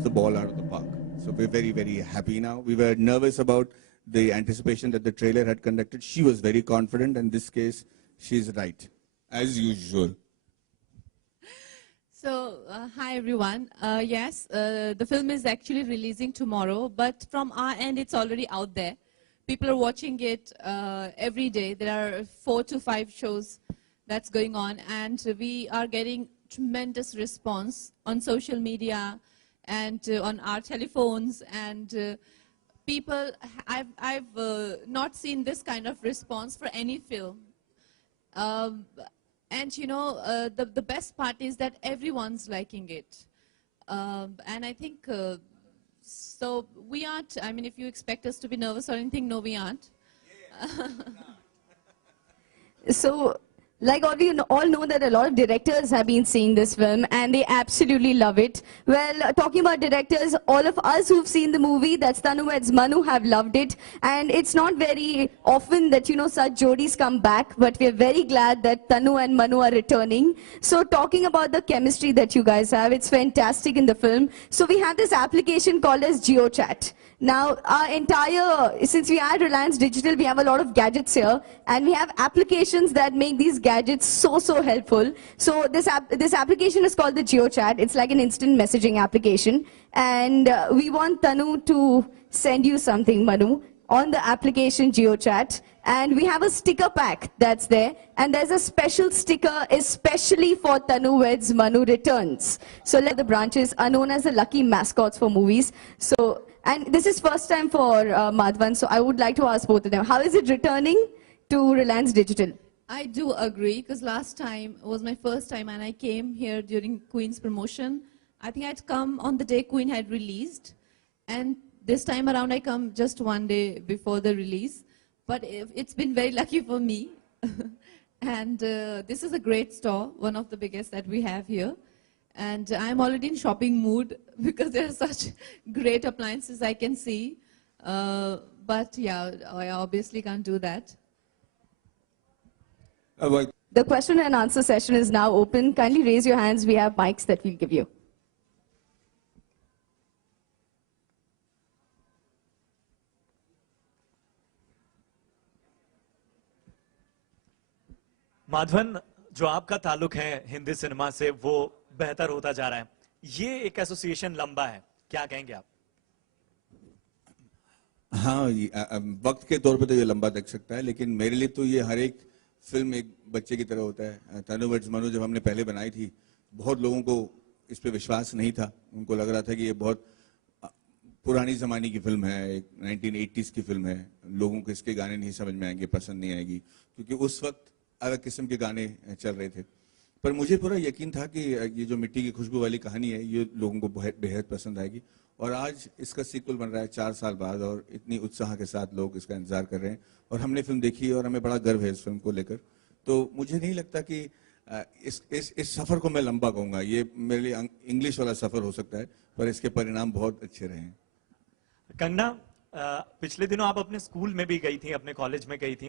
knocks the ball out of the park. So we're very, very happy now. We were nervous about the anticipation that the trailer had conducted. She was very confident. In this case, she's right, as usual. So, hi everyone. Yes, the film is actually releasing tomorrow, but from our end, it's already out there. People are watching it every day. There are 4 to 5 shows that's going on, and we are getting tremendous response on social media and on our telephones, and people, I've not seen this kind of response for any film. And you know, the best part is that everyone's liking it. And I think, so we aren't, I mean, if you expect us to be nervous or anything, no, we aren't. So, like all know that a lot of directors have been seeing this film and they absolutely love it. Well, talking about directors, all of us who've seen the movie, that's Tanu Weds Manu, have loved it. And it's not very often that, you know, such jodis come back, but we're very glad that Tanu and Manu are returning. So talking about the chemistry that you guys have, it's fantastic in the film. So we have this application called as GeoChat. Now, since we are at Reliance Digital, we have a lot of gadgets here, and we have applications that make these gadgets so helpful. So this application is called the GeoChat. It's like an instant messaging application, and we want Tanu to send you something, Manu, on the application GeoChat. And we have a sticker pack that's there, and there's a special sticker especially for Tanu Weds Manu Returns. So the branches are known as the lucky mascots for movies. So, and this is first time for Madhavan, so I would like to ask both of them, how is it returning to Reliance Digital? I do agree, because last time was my first time, and I came here during Queen's promotion. I think I'd come on the day Queen had released, and this time around I come just one day before the release. But it's been very lucky for me. And this is a great store, one of the biggest that we have here. And I'm already in shopping mood because there are such great appliances I can see. But yeah, I obviously can't do that. The question and answer session is now open. Kindly raise your hands. We have mics that we'll give you. Madhavan, जो आपका ताल्लुक है Hindi cinema से वो बेहतर होता जा रहा है, ये एक एसोसिएशन लंबा है, क्या कहेंगे आप? हाँ, वक्त के तौर पे तो ये लंबा लग सकता है, लेकिन मेरे लिए तो ये हर एक फिल्म एक बच्चे की तरह होता है। तनु वेड्स मनु जब हमने पहले बनाई थी, बहुत लोगों को इस पे विश्वास नहीं था। उनको लग रहा था कि ये बहुत पुरानी जमाने की फिल्म है, एक 1980s की फिल्म है, लोगों को इसके गाने नहीं समझ में आएंगे, पसंद नहीं आएगी, क्योंकि उस वक्त अलग किस्म के गाने चल रहे थे। पर मुझे पूरा यकीन था कि ये जो मिट्टी की खुशबू वाली कहानी है, ये लोगों को बेहद पसंद आएगी। और आज इसका सीक्वल बन रहा है 4 साल बाद, और इतनी उत्साह के साथ लोग इसका इंतजार कर रहे हैं। और हमने फिल्म देखी है और हमें बड़ा गर्व है इस फिल्म को लेकर। तो मुझे नहीं लगता कि इस सफर को मैं लंबा कहूँगा। ये मेरे लिए इंग्लिश वाला सफर हो सकता है, पर इसके परिणाम बहुत अच्छे रहे हैं। कंगना, पिछले दिनों आप अपने स्कूल में भी गई थी, अपने कॉलेज में गई थी।